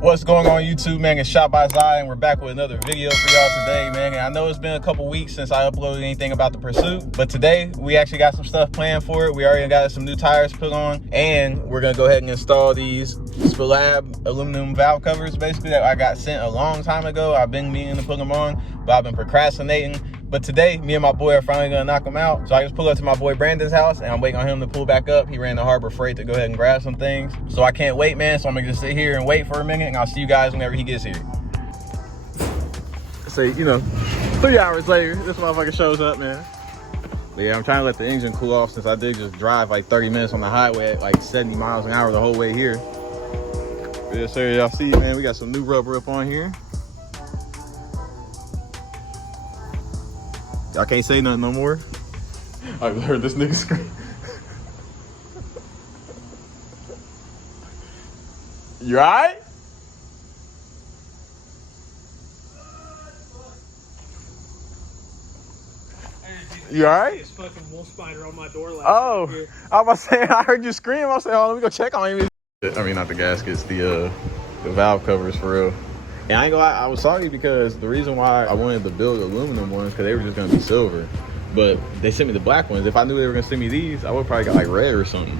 What's going on YouTube, man? It's ShotBy and we're back with another video for y'all today, man. And I know it's been a couple weeks since I uploaded anything about the Pursuit, but today we actually got some stuff planned for it. We already got some new tires put on, and we're gonna go ahead and install these SPELAB aluminum valve covers, basically, that I got sent a long time ago. I've been meaning to put them on, but I've been procrastinating. But today, me and my boy are finally gonna knock them out. So I just pulled up to my boy Brandon's house, and I'm waiting on him to pull back up. He ran to Harbor Freight to go ahead and grab some things. So I can't wait, man. So I'm gonna just sit here and wait for a minute, and I'll see you guys whenever he gets here. So, you know, 3 hours later, this motherfucker shows up, man. But yeah, I'm trying to let the engine cool off since I did just drive like 30 minutes on the highway at like 70 miles an hour the whole way here. Yeah, so y'all see, man, we got some new rubber up on here. Y'all can't say nothing no more. I heard this nigga scream. You alright? You alright? This fucking wolf spider on my door last Oh, night here. I was about to say, I heard you scream. I was saying, oh, let me go check on him. I mean, not the gaskets, the valve covers for real. And I ain't gonna lie, I was sorry because the reason why I wanted to build aluminum ones because they were just gonna be silver. But they sent me the black ones. If I knew they were gonna send me these, I would probably got like red or something.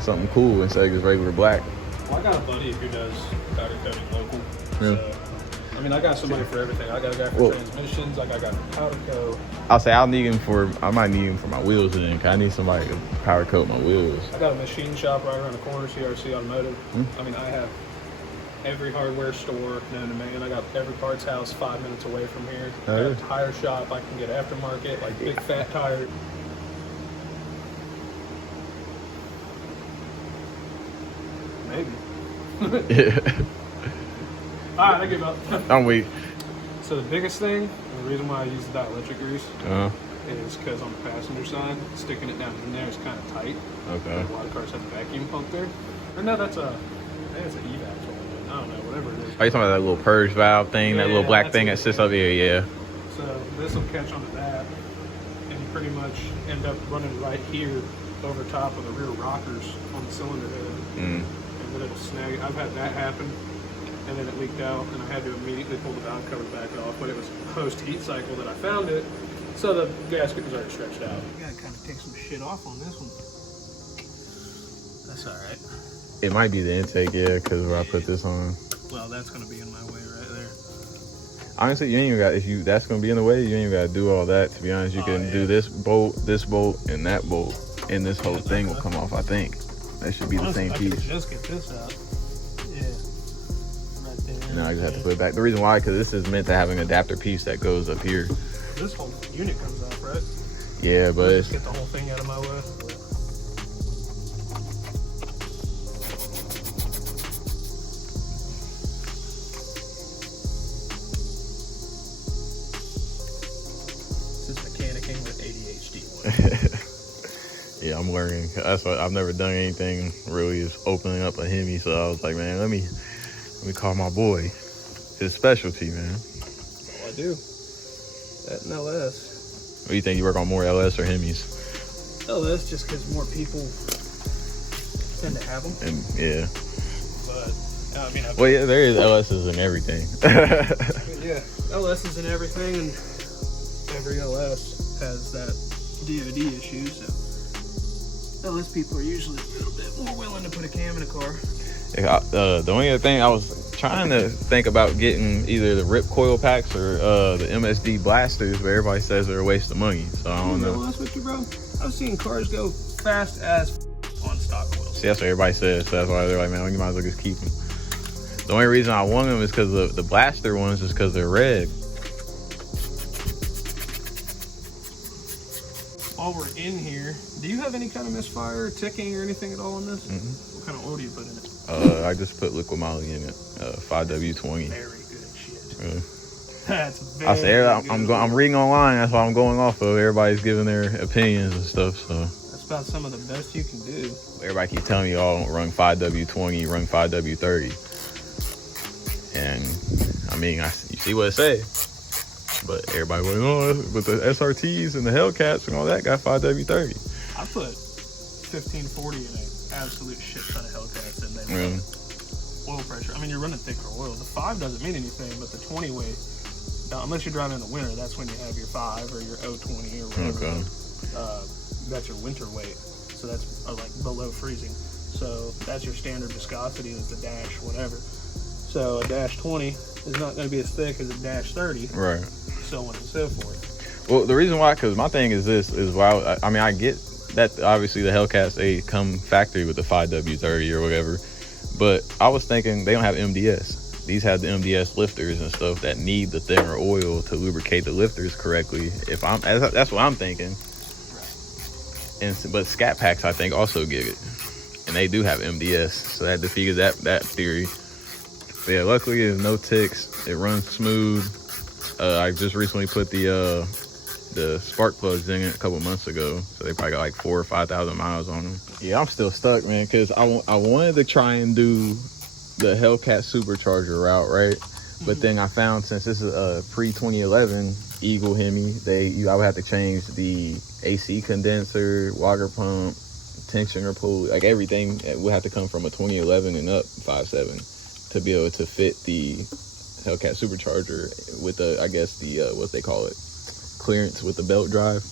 Something cool instead of just regular black. Well, I got a buddy who does powder coating local. Yeah. So, I mean, I got somebody for everything. I got a guy for transmissions. I got a guy for powder coat. I'll say I might need him for my wheels then, cause I need somebody to powder coat my wheels. I got a machine shop right around the corner, CRC Automotive. I mean, I have every hardware store known to man. I got every parts house 5 minutes away from here. I got a tire shop. I can get aftermarket, like big fat tires. Maybe. Yeah. All right, I give up. I'm weak. So the biggest thing, and the reason why I use the dielectric grease, is because on the passenger side, sticking it down in there is kind of tight. Okay. A lot of cars have a vacuum pump there. Or no, I think it's an evac. I don't know, whatever it is. Are you talking about that little purge valve thing, that little black thing that sits up here? Yeah. So this will catch onto that, and you pretty much end up running right here over top of the rear rockers on the cylinder head. And then it'll snag. I've had that happen, and then it leaked out, and I had to immediately pull the valve cover back off. But it was post heat cycle that I found it, so the gasket was already stretched out. You gotta kind of take some shit off on this one. That's all right. It might be the intake, yeah, because where I put this on. Well, that's gonna be in my way right there. Honestly, you ain't even got, if that's gonna be in the way, you ain't even gotta do all that. To be honest, you can do this bolt, and that bolt, and this whole thing will come off. I think that should be the same piece. I could just get this out. Yeah, right there. No, I just have to put it back. The reason why, because this is meant to have an adapter piece that goes up here. This whole unit comes off, right? Yeah, but just get the whole thing out of my way. Yeah, I'm learning. That's what I've never done anything really is opening up a HEMI. So I was like, man, let me call my boy. His specialty, man. Well, I do. That and LS. What do you think? You work on more LS or HEMIs? LS, just because more people tend to have them. And yeah. But I mean, well, yeah, there is LSs in everything. Yeah, LS is in everything, and every LS has that DOD issue, so LS people are usually a little bit more willing to put a cam in a car. The only other thing I was trying to think about getting either the RIP coil packs or the MSD blasters, but everybody says they're a waste of money, so I don't know. To be honest with you, bro, I've seen cars go fast as on stock oils. See, that's what everybody says, so that's why they're like, man, you might as well just keep them. The only reason I want them is because the blaster ones is because they're red. While we're in here, do you have any kind of misfire or ticking or anything at all on this? What kind of oil do you put in it? I just put liquid moly in it, 5W20. Very good shit. Really? That's very I say I'm reading online. That's what I'm going off of. Everybody's giving their opinions and stuff. So that's about some of the best you can do. Everybody keeps telling you, "Oh, don't run 5W20, run 5W30." And I mean, you see what it says. But everybody went, oh, but the SRTs and the Hellcats and all that got 5W30. I put 1540 in an absolute shit ton of Hellcats in there. oil pressure. I mean, you're running thicker oil. The 5 doesn't mean anything, but the 20 weight, unless you're driving in the winter, that's when you have your 5 or your 020 or whatever. Okay. That's your winter weight. So that's like below freezing. So that's your standard viscosity is the dash whatever. So a dash 20 is not going to be as thick as a dash 30. Right. So on and so forth. Well, the reason why, because my thing is this, is why, I mean, I get that obviously the Hellcats, they come factory with the 5W30 or whatever, but I was thinking they don't have MDS. These have the MDS lifters and stuff that need the thinner oil to lubricate the lifters correctly. That's what I'm thinking. But Scat Packs, I think, also get it, and they do have MDS, so that defeats that theory. But yeah, luckily there's no ticks. It runs smooth. I just recently put the spark plugs in it a couple months ago, so they probably got like 4,000 or 5,000 miles on them. Yeah, I'm still stuck, man, because I wanted to try and do the Hellcat supercharger route, right? But then I found, since this is a pre-2011 Eagle HEMI, I would have to change the AC condenser, water pump, tensioner pull, like everything would have to come from a 2011 and up 5.7 to be able to fit the Hellcat supercharger with the, I guess the what they call it, clearance with the belt drive.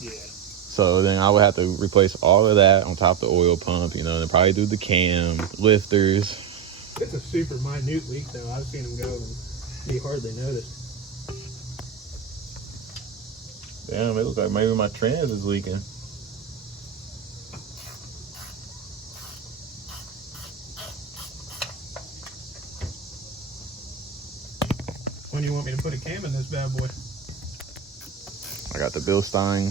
Yeah. So then I would have to replace all of that on top of the oil pump, you know, and probably do the cam, lifters. It's a super minute leak though. I've seen them go and you hardly notice. Damn, it looks like maybe my trans is leaking. When do you want me to put a cam in this bad boy? I got the Bilstein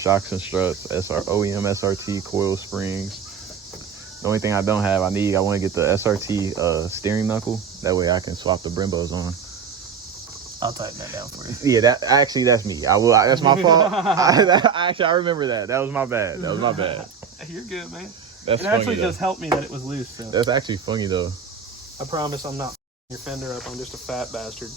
shocks and struts, OEM SRT coil springs. The only thing I don't have, I want to get the SRT steering knuckle. That way I can swap the Brimbos on. I'll tighten that down for you. Yeah, that's me. That's my fault. I remember that. That was my bad. You're good, man. That's it funny, actually though. just helped me that it was loose. So. That's actually funny though. I promise I'm not your fender up. I'm just a fat bastard.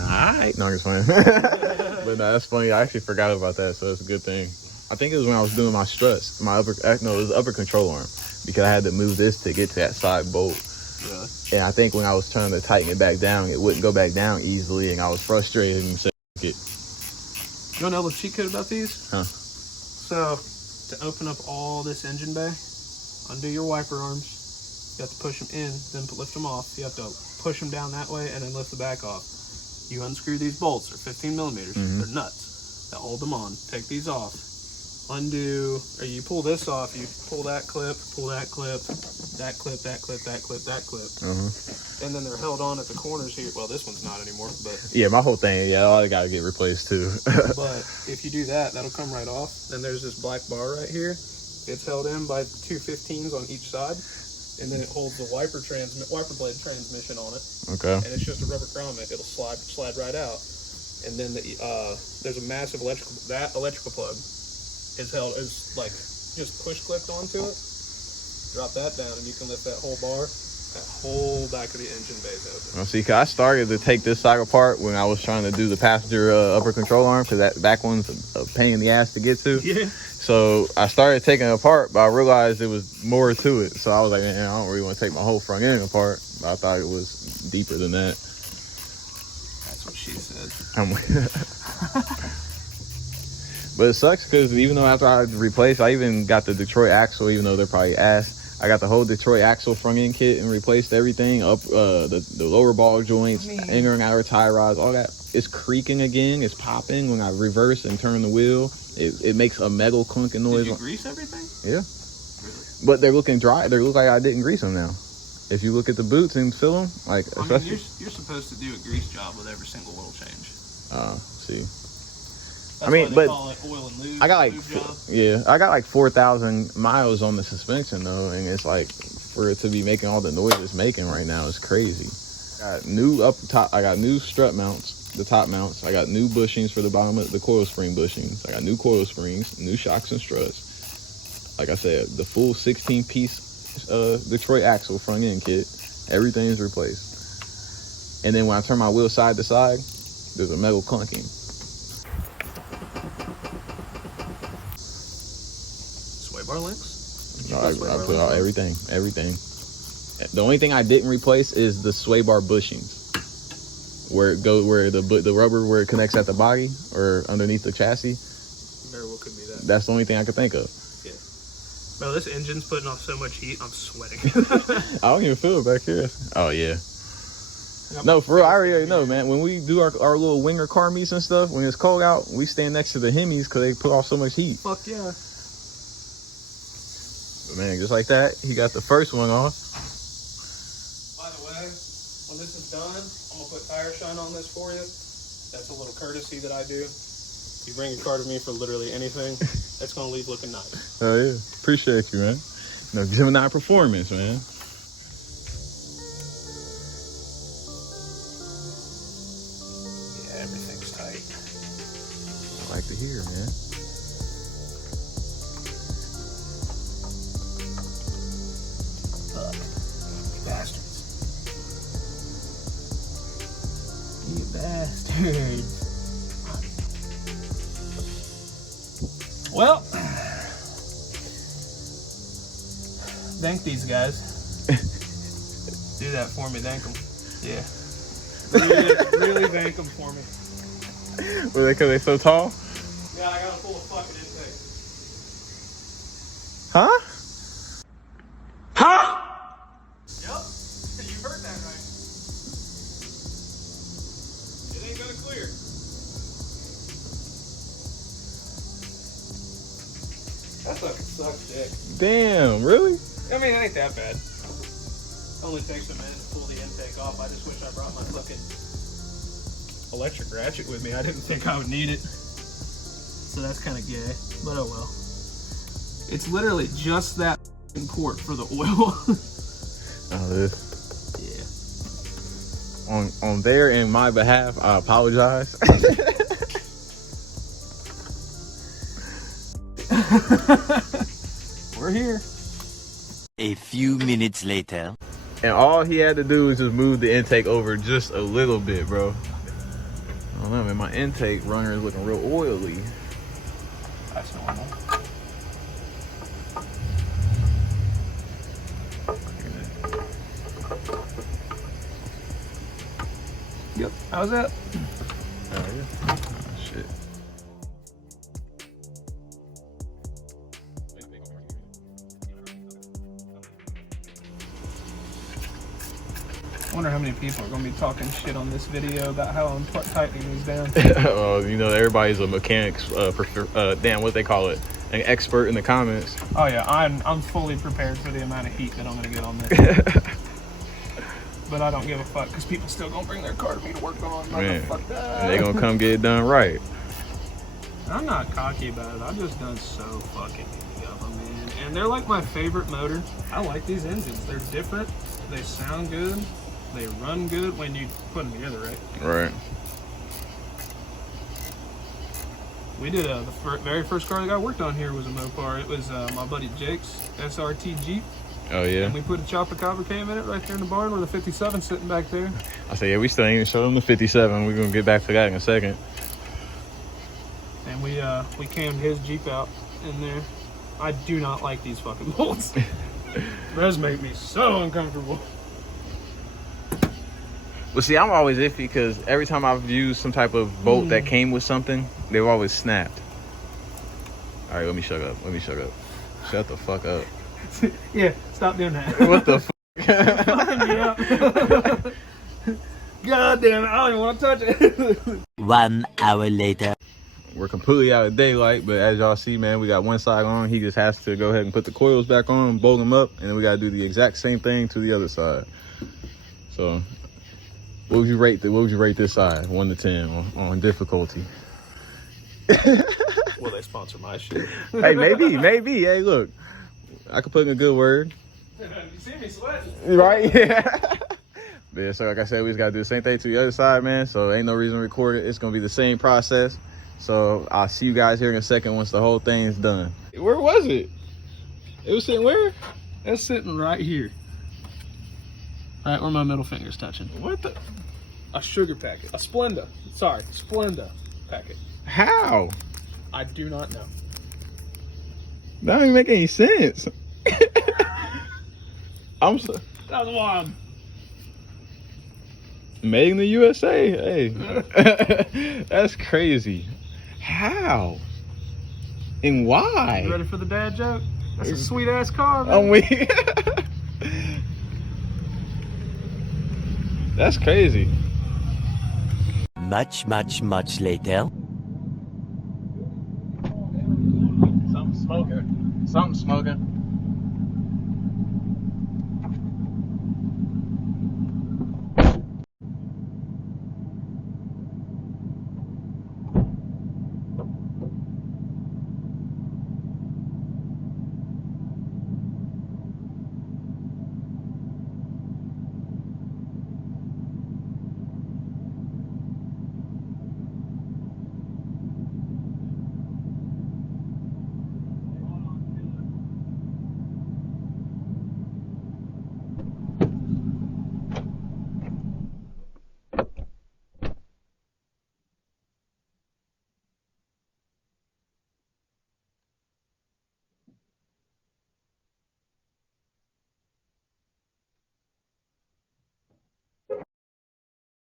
Alright. No, I'm just playing. But no, that's funny. I actually forgot about that, so it's a good thing. I think it was when I was doing my struts. It was upper control arm. Because I had to move this to get to that side bolt. Yeah. And I think when I was trying to tighten it back down, it wouldn't go back down easily, and I was frustrated and said, "It." You want to know the cheat code about these? Huh? So, to open up all this engine bay, undo your wiper arms. You have to push them in, then lift them off. You have to push them down that way, and then lift the back off. You unscrew these bolts. They're 15 millimeters. Mm-hmm. They're nuts. That hold them on. Take these off. Undo, or you pull this off, you pull that clip, that clip, that clip, that clip, that clip, that clip. And then they're held on at the corners here. Well, this one's not anymore, but... Yeah, my whole thing, all I gotta get replaced too. But if you do that, that'll come right off. Then there's this black bar right here. It's held in by 2 15s on each side. And then it holds the wiper blade transmission on it. Okay. And it's just a rubber grommet. It'll slide right out. And then there's a massive electrical plug. Is like just push clipped onto it. Drop that down and you can lift that whole bar. That whole back of the engine bay is open. Well, see, cause I started to take this side apart when I was trying to do the passenger upper control arm, because that back one's a pain in the ass to get to. Yeah. So I started taking it apart, but I realized there was more to it. So I was like, man, I don't really want to take my whole front end apart. But I thought it was deeper than that. That's what she said. But it sucks because even though after I replaced, I even got the Detroit axle, even though they're probably ass. I got the whole Detroit axle front end kit and replaced everything up, the lower ball joints, inner and outer tie rods, all that. It's creaking again. It's popping when I reverse and turn the wheel. It makes a metal clunking noise. Did you grease everything? Yeah. Really? But they're looking dry. They look like I didn't grease them now. If you look at the boots and feel them, like you're supposed to do a grease job with every single oil change. See. That's why they call it oil and lube. I got like 4,000 miles on the suspension though, and it's like for it to be making all the noise it's making right now is crazy. I got new I got new strut mounts, the top mounts. I got new bushings for the bottom of the coil spring bushings. I got new coil springs, new shocks and struts. Like I said, the full 16-piece Detroit axle front end kit. Everything's replaced. And then when I turn my wheel side to side, there's a metal clunking. Sway bar links? No, I put out everything. The only thing I didn't replace is the sway bar bushings, where it goes, where the rubber where it connects at the body or underneath the chassis. Very well could be that. That's the only thing I could think of. Yeah. Bro, this engine's putting off so much heat, I'm sweating. I don't even feel it back here. Oh yeah. No, for real, I already know, man. When we do our little winger car meets and stuff, when it's cold out, we stand next to the HEMIs because they put off so much heat. Fuck yeah. But man, just like that, he got the first one off. By the way, when this is done, I'm gonna put tire shine on this for you. That's a little courtesy that I do. You bring your car to me for literally anything, it's gonna leave looking nice. Oh yeah, appreciate you, man. No, Gemini Performance, man. Yeah, everything's tight. I like to hear, man. Fuck. You bastards. You bastards. Well, thank these guys. Do that for me, thank them. Yeah. Really thank them for me. Were they because they so tall? Yeah, I gotta pull a fucking intake. Huh? Huh? Yep, you heard that right. It ain't gonna clear. That fucking sucks, dick. Damn, really? I mean, it ain't that bad. Only takes a minute to pull the intake off. I just wish I brought my fucking electric ratchet with me. I didn't think I would need it. So that's kind of gay, but oh well. It's literally just that port for the oil. Oh, this. Yeah. On their and my behalf, I apologize. We're here. A few minutes later. And all he had to do was just move the intake over just a little bit, bro. I don't know, man. My intake runner is looking real oily. That's normal. Yep. How's that? Oh, yeah. Oh, shit. I wonder how many people are going to be talking shit on this video about how I'm tightening these down. You know, everybody's a mechanics, damn, what they call it, an expert in the comments. Oh yeah, I'm fully prepared for the amount of heat that I'm going to get on this. But I don't give a fuck because people still going to bring their car to me to work on. Man, and they gonna come get it done right. I'm not cocky about it. I've just done so fucking many of them, man. And they're like my favorite motor. I like these engines. They're different. They sound good. They run good when you put them together, right? Right. We did the very first car that got worked on here was a Mopar. It was my buddy Jake's SRT Jeep. Oh yeah. And we put a chopper copper cam in it right there in the barn with a 57 sitting back there. I say, yeah, we still ain't even showed them the 57. We're gonna get back to that in a second. And we cammed his Jeep out in there. I do not like these fucking bolts. Those make me so uncomfortable. Well, see, I'm always iffy because every time I've used some type of bolt that came with something, they've always snapped. All right, let me shut up. Shut the fuck up. Yeah, stop doing that. What the fuck? Fucking me up. God damn it, I don't even want to touch it. 1 hour later. We're completely out of daylight, but as y'all see, man, we got one side on. He just has to go ahead and put the coils back on, bolt them up, and then we got to do the exact same thing to the other side. So, what would you rate this side, 1 to 10 on difficulty? Well, they sponsor my shit. Hey, maybe. Hey, look, I could put in a good word. You see me sweating. Right? Yeah. Yeah, so like I said, we just got to do the same thing to the other side, man. So ain't no reason to record it. It's going to be the same process. So I'll see you guys here in a second once the whole thing's done. Where was it? It was sitting where? It's sitting right here. Right where my middle finger's touching. What the? A sugar packet. A Splenda. Sorry, Splenda packet. How? I do not know. That don't even make any sense. I'm so... That was wild. Made in the USA. Hey, that's crazy. How? And why? You ready for the dad joke? That's a sweet ass car, man. I'm weak. That's crazy. Much later. Something smoking. Something smoking.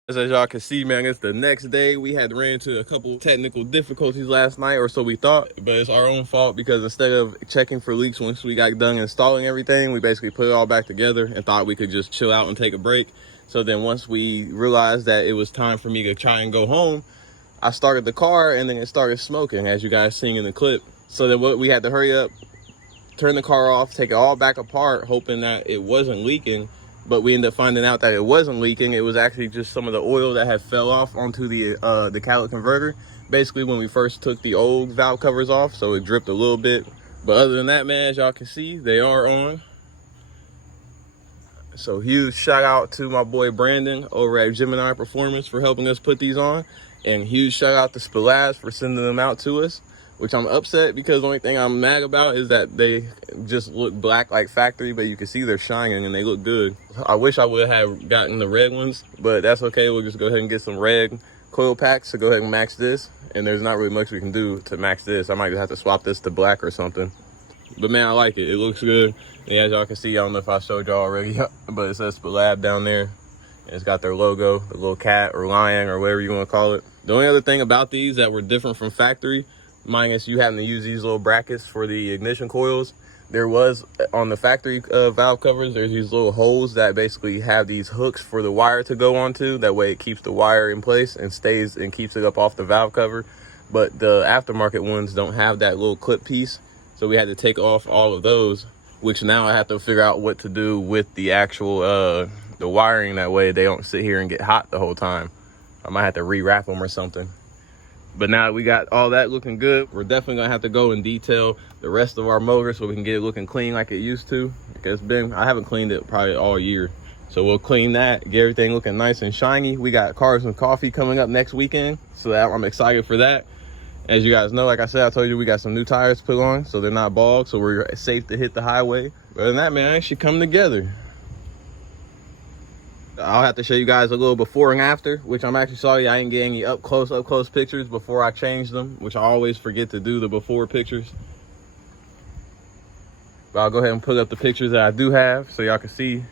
As y'all can see, man, it's the next day. We had ran into a couple technical difficulties last night, or so we thought, but it's our own fault because instead of checking for leaks once we got done installing everything, we basically put it all back together and thought we could just chill out and take a break. So then once we realized that it was time for me to try and go home, I started the car and then it started smoking, as you guys seen in the clip. So then we had to hurry up, turn the car off, take it all back apart, hoping that it wasn't leaking. But we ended up finding out that it wasn't leaking. It was actually just some of the oil that had fell off onto the catalytic converter. Basically, when we first took the old valve covers off, so it dripped a little bit. But other than that, man, as y'all can see, they are on. So huge shout out to my boy Brandon over at Gemini Performance for helping us put these on. And huge shout out to SPELAB for sending them out to us, which I'm upset because the only thing I'm mad about is that they just look black like factory, but you can see they're shining and they look good. I wish I would have gotten the red ones, but that's okay. We'll just go ahead and get some red coil packs to go ahead and match this. And there's not really much we can do to match this. I might just have to swap this to black or something. But man, I like it. It looks good. And as y'all can see, I don't know if I showed y'all already, but it says SPELAB down there. And it's got their logo, the little cat or lion or whatever you want to call it. The only other thing about these that were different from factory, minus you having to use these little brackets for the ignition coils, there was on the factory valve covers, there's these little holes that basically have these hooks for the wire to go onto. That way it keeps the wire in place and stays and keeps it up off the valve cover. But the aftermarket ones don't have that little clip piece. So we had to take off all of those, which now I have to figure out what to do with the actual, the wiring. That way they don't sit here and get hot the whole time. I might have to rewrap them or something. But now we got all that looking good, we're definitely gonna have to go and detail the rest of our motor so we can get it looking clean like it used to. Because I haven't cleaned it probably all year. So we'll clean that, get everything looking nice and shiny. We got Cars and Coffee coming up next weekend, so I'm excited for that. As you guys know, like I said, I told you we got some new tires put on, so they're not bald, so we're safe to hit the highway. Other than that, man, I actually come together. I'll have to show you guys a little before and after, which I'm actually sorry I didn't get any up close pictures before I changed them, which I always forget to do the before pictures. But I'll go ahead and put up the pictures that I do have so y'all can see.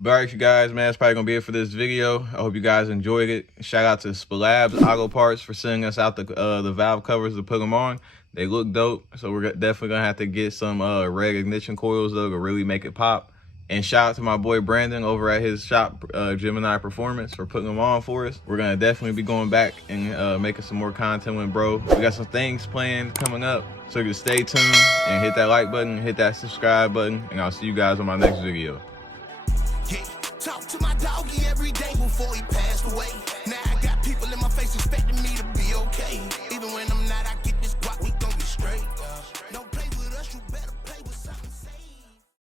But all right, you guys, man, that's probably gonna be it for this video. I hope you guys enjoyed it. Shout out to SPELAB Auto Parts for sending us out the valve covers to put them on. They look dope, so we're definitely gonna have to get some red ignition coils though to really make it pop. And shout out to my boy Brandon over at his shop, Gemini Performance, for putting them on for us. We're gonna definitely be going back and making some more content with bro. We got some things planned coming up, so you can stay tuned and hit that like button, hit that subscribe button, and I'll see you guys on my next video. Yeah, talk to my doggy every day before he passed away. Now I got people in